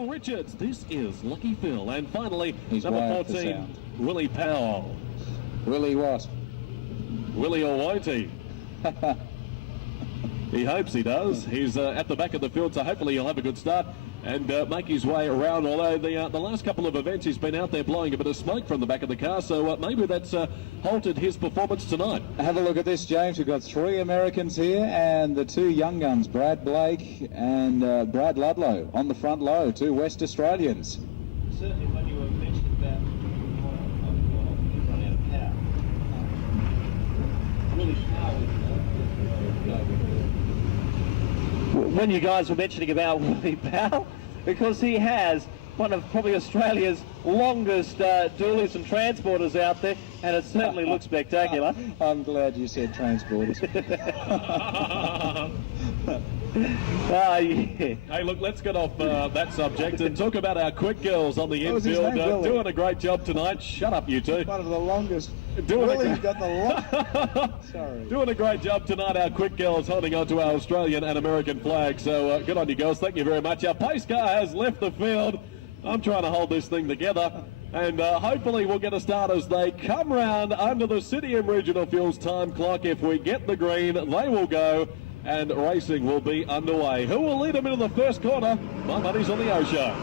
Phil Richards. This is Lucky Phil. And finally, He's number 14, Willie Powell. Willie what? Willie or won't he? He hopes he does. He's at the back of the field, so hopefully he'll have a good start and make his way around. Although the last couple of events he's been out there blowing a bit of smoke from the back of the car, so maybe that's halted his performance tonight. Have a look at this, James. We've got 3 Americans here and the 2 young guns, Brad Blake and Brad Ludlow, on the front low, 2 West Australians. Certainly when you were mentioning about running out of power, really power. When you guys were mentioning about Willie Powell, because he has one of probably Australia's longest dualies and transporters out there, and it certainly looks spectacular. I'm glad you said transporters. Yeah. Hey, look, let's get off that subject and talk about our quick girls on the infield. Doing a great job tonight. Shut up, you two. One of the longest. Doing a great job tonight, our quick girls holding on to our Australian and American flag. So good on you girls. Thank you very much. Our pace car has left the field. I'm trying to hold this thing together. And hopefully we'll get a start as they come round under the City and Regional Fuels time clock. If we get the green, they will go. And racing will be underway. Who will lead them into the first corner? My money's on the O Show.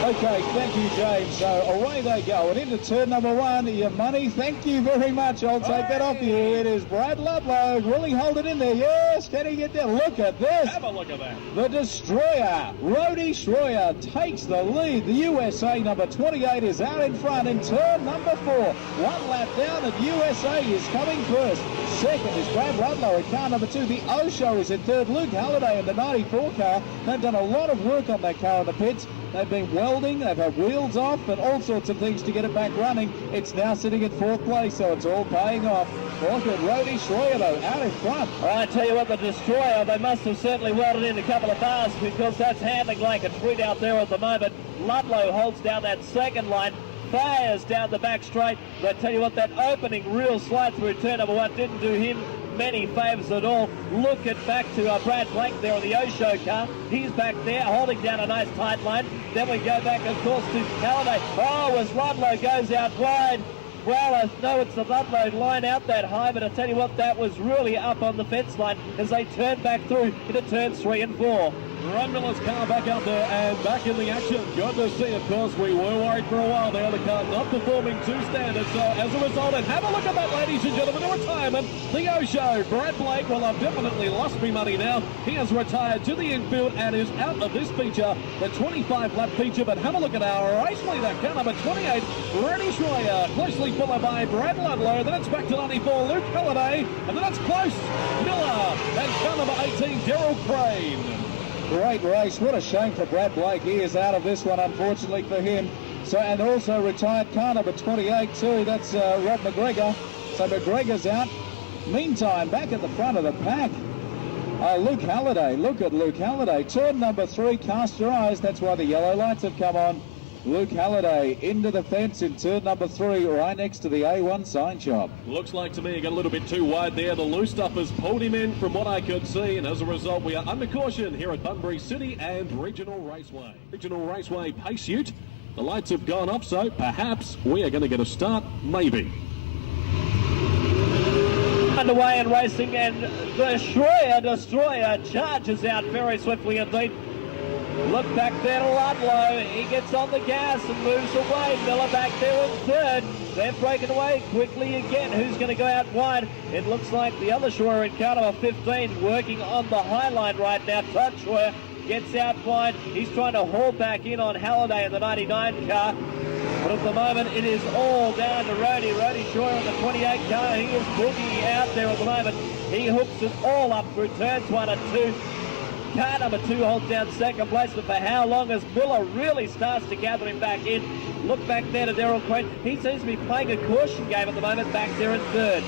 Okay, thank you, James. So away they go. And into turn number 1, your money. Thank you very much. I'll take that off you. It is Brad Ludlow. Will he hold it in there? Yes. Can he get there? Look at this. Have a look at that. The Destroyer, Rhodey Schroyer, takes the lead. The USA number 28 is out in front in turn number 4. 1 lap down and USA is coming first. Second is Brad Ludlow in car number 2. The O Show is in third. Luke Halliday in the 94 car. They've done a lot of work on that car in the pits. They've been welding, they've had wheels off and all sorts of things to get it back running. It's now sitting in 4th place, so it's all paying off. Look at Rhodey Schroyer though, out in front. I tell you what, the Destroyer, they must have certainly welded in a couple of bars, because that's handling like a treat out there at the moment. Ludlow holds down that second line, fires down the back straight. But I tell you what, that opening real slide through turn number 1 didn't do him many favours at all. Look at back to Brad Blake there on the O Show car. He's back there holding down a nice tight line. Then we go back, of course, to Halliday. Oh, as Ludlow goes out wide. Well, I know it's the Ludlow line out that high, but I tell you what, that was really up on the fence line as they turn back through into turns 3 and 4. Ron Miller's car back out there and back in the action. Good to see, of course. We were worried for a while there. The car not performing to standards. So as a result, and have a look at that, ladies and gentlemen, a retirement. The O Show. Brad Blake, well, I've definitely lost me money now. He has retired to the infield and is out of this feature, the 25-lap feature. But have a look at our race leader, car number 28, Rhodey Schroyer, closely followed by Brad Ludlow. Then it's back to 94, Luke Halliday. And then it's close, Miller. And car number 18, Daryl Crane. Great race. What a shame for Brad Blake. He is out of this one, unfortunately for him. So, and also retired car number 28 too. That's Rob McGregor. So McGregor's out. Meantime, back at the front of the pack, Luke Halliday. Look at Luke Halliday. Turn number 3. Cast your eyes. That's why the yellow lights have come on. Luke Halliday into the fence in turn number 3, right next to the A1 sign shop. Looks like to me he got a little bit too wide there. The loose stuffers pulled him in from what I could see, and as a result we are under caution here at Bunbury City and Regional Raceway. Regional Raceway pace ute. The lights have gone off, so perhaps we are going to get a start, maybe. Underway and racing, and the Destroyer charges out very swiftly indeed. Look back there to Ludlow. He gets on the gas and moves away. Miller back there in third. They're breaking away quickly again. Who's going to go out wide? It looks like the other Schroyer in car number 15 working on the high line right now. Todd Schroyer gets out wide. He's trying to haul back in on Halliday in the 99 car. But at the moment, it is all down to Rhodey Schroyer in the 28 car. He is boogie out there at the moment. He hooks it all up through turns 1 and 2. Car number 2 holds down second place, but for how long as Miller really starts to gather him back in? Look back there to Daryl Crane. He seems to be playing a caution game at the moment, back there in third.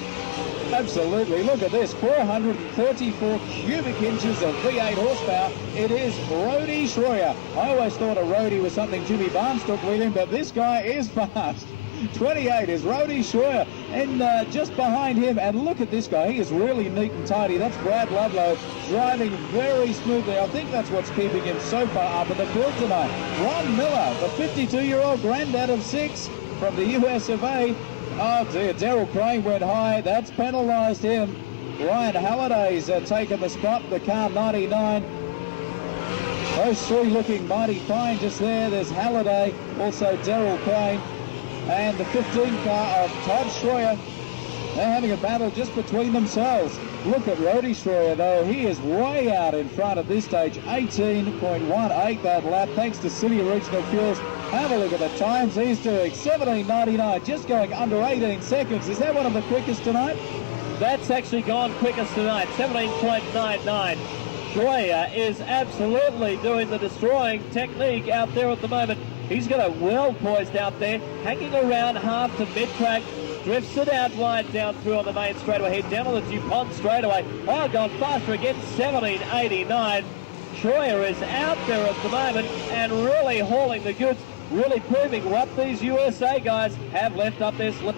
Absolutely. Look at this. 434 cubic inches of V8 horsepower. It is Rhodey Schroyer. I always thought a Rhodey was something Jimmy Barnes took with him, but this guy is fast. 28 is Rody Schroyer, and just behind him, and look at this guy, he is really neat and tidy. That's Brad Ludlow driving very smoothly. I think that's what's keeping him so far up in the field tonight. Ron Miller, the 52-year-old granddad of 6 from the US of A. Oh dear, Daryl Crane went high. That's penalised him. Ryan Halliday's taken the spot, the car 99. Those three looking mighty fine just there. There's Halliday, also Daryl Crane, and the 15 car of Todd Schroyer. They're having a battle just between themselves. Look at Rody Schroyer though. He is way out in front at this stage. 18.18 that lap, thanks to City Regional Fuels. Have a look at the times he's doing. 17.99, just going under 18 seconds. Is that one of the quickest tonight? That's actually gone quickest tonight, 17.99. Schroyer is absolutely doing the destroying technique out there at the moment. He's got a well poised out there, hanging around half to mid-track, drifts it out wide down through on the main straightaway, head down on the DuPont straightaway. Oh, gone faster again, 17.89. Schroyer is out there at the moment and really hauling the goods, really proving what these USA guys have left up their slip.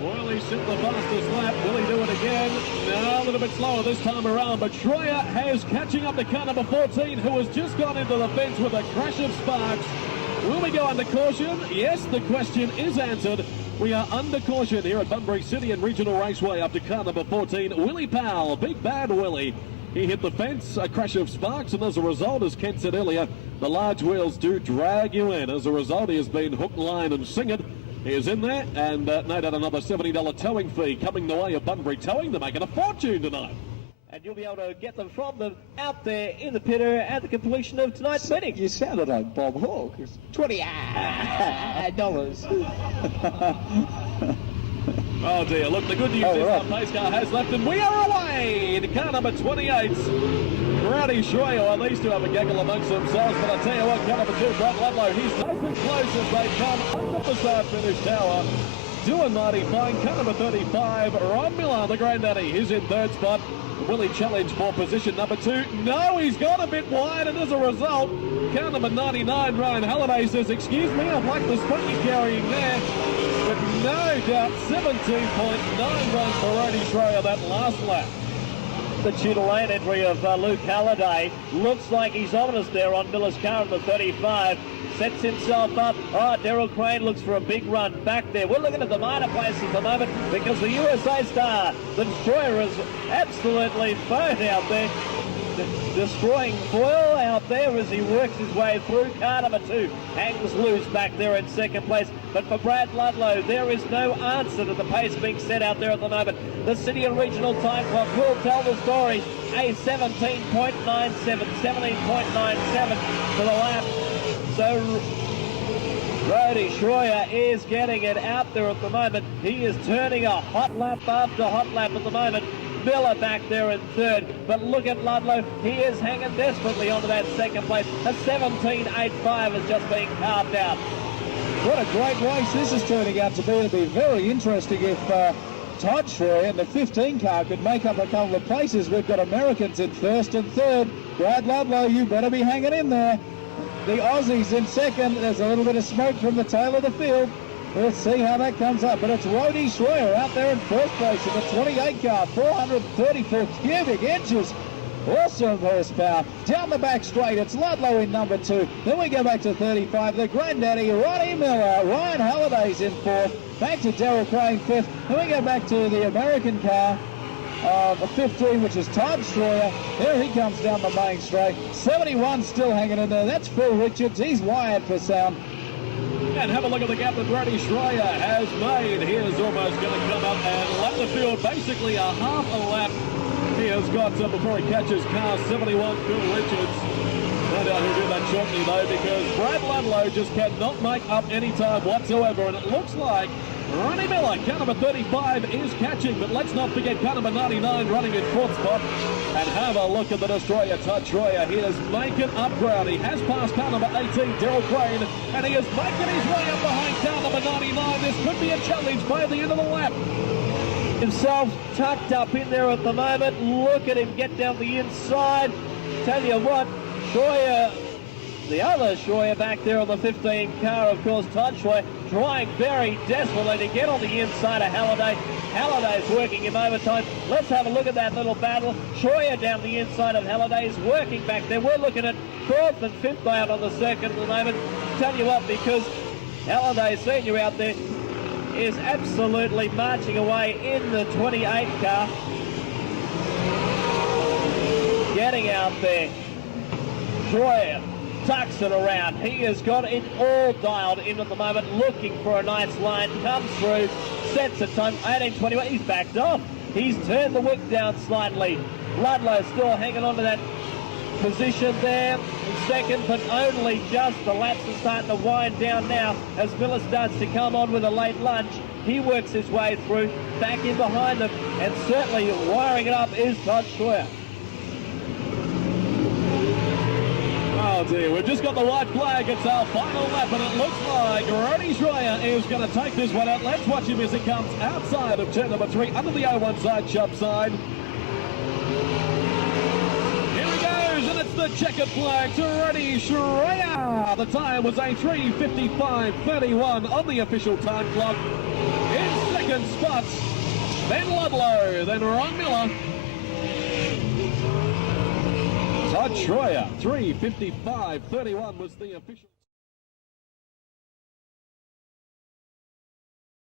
Well, he set the fastest lap. Will he do it again? No, a little bit slower this time around, but Schroyer has catching up to car number 14, who has just gone into the fence with a crash of sparks. Will we go under caution? Yes, the question is answered. We are under caution here at Bunbury City and Regional Raceway up to car number 14, Willie Powell, Big Bad Willie. He hit the fence, a crash of sparks, and as a result, as Ken said earlier, the large wheels do drag you in. As a result, he has been hook, line and singered. He is in there, and no doubt another $70 towing fee coming the way of Bunbury Towing. They're making a fortune tonight. And you'll be able to get them from them out there in the pitter at the completion of tonight's meeting. You sounded like Bob Hawke. $20. Oh dear, look, the good news is our pace car has left, and we are away in car number 28. Rowdy Schroyer, well, these two have a gaggle amongst themselves, but I tell you what, car number 2, Brad Ludlow, he's nice and close as they come up the side finish tower. Doing mighty fine. Car number 35, Ron Miller, the granddaddy, he's in third spot. Will he challenge for position number 2? No, he's gone a bit wide, and as a result, car number 99, Ryan Halliday says, excuse me, I'd like the spot you're carrying there. But no doubt, 17.91 for Rody Schroyer that last lap. The Tudor Lane entry of Luke Halliday looks like he's ominous there on Miller's car in the 35. Sets himself up. Oh, Daryl Crane looks for a big run back there. We're looking at the minor place at the moment because the USA star, the Destroyer, is absolutely phoned out there. Destroying foil out there as he works his way through. Car number 2 hangs loose back there in second place. But for Brad Ludlow, there is no answer to the pace being set out there at the moment. The City and Regional Time Clock will tell the story. A 17.97, 17.97 for the lap. So Rody Schroyer is getting it out there at the moment. He is turning a hot lap after hot lap at the moment. Miller back there in third, but look at Ludlow. He is hanging desperately onto that second place. A 17.85 is just being carved out. What a great race this is turning out to be. It'll be very interesting if Todd Schroyer and the 15 car could make up a couple of places. We've got Americans in first and third. Brad Ludlow, you better be hanging in there. The Aussies in second. There's a little bit of smoke from the tail of the field. We'll see how that comes up. But it's Rody Schroyer out there in first place in the 28 car, 434 cubic inches. Awesome horsepower. Down the back straight, it's Ludlow in number 2. Then we go back to 35. The granddaddy, Ronnie Miller. Ryan Halliday's in fourth. Back to Daryl Crane fifth. Then we go back to the American car. The 15, which is Todd Schroyer. There he comes down the main straight. 71 still hanging in there. That's Phil Richards. He's wired for sound. And have a look at the gap that Rody Schroyer has made. He is almost going to come up and lap the field, basically a half a lap. He has got, before he catches car 71, Phil Richards. No doubt he'll do that shortly, though, because Brad Ludlow just cannot make up any time whatsoever. And it looks like Ronnie Miller, car number 35, is catching. But let's not forget car number 99 running in fourth spot. And have a look at the Destroyer, Todd Schroyer. He is making up ground. He has passed car number 18, Daryl Crane. And he is making his way up behind car number 99. This could be a challenge by the end of the lap. Himself tucked up in there at the moment. Look at him get down the inside. Tell you what, Schroyer, the other Schroyer back there on the 15 car, of course, Todd Schroyer, trying very desperately to get on the inside of Halliday. Halliday's working in overtime. Let's have a look at that little battle. Schroyer down the inside of Halliday is working back there. We're looking at 12th and 5th out on the circuit at the moment. Tell you what, because Halliday Senior out there is absolutely marching away in the 28 car. Getting out there. Schroyer tucks it around. He has got it all dialed in at the moment, looking for a nice line. Comes through, sets a time, 18.21. He's backed off. He's turned the wick down slightly. Ludlow still hanging on to that position there in second, but only just. The laps are starting to wind down now as Miller starts to come on with a late lunge. He works his way through, back in behind them, and certainly wiring it up is Todd Schroyer. Oh dear, we've just got the white flag. It's our final lap, and it looks like Rody Schroyer is going to take this one out. Let's watch him as he comes outside of turn number 3, under the O1 side, shop side. Here he goes, and it's the checkered flag to Rody Schroyer. The time was a 3:55.31 on the official time clock. In second spots, Ben Ludlow, then Ron Miller. Todd Schroyer, 3:55.31 was the official.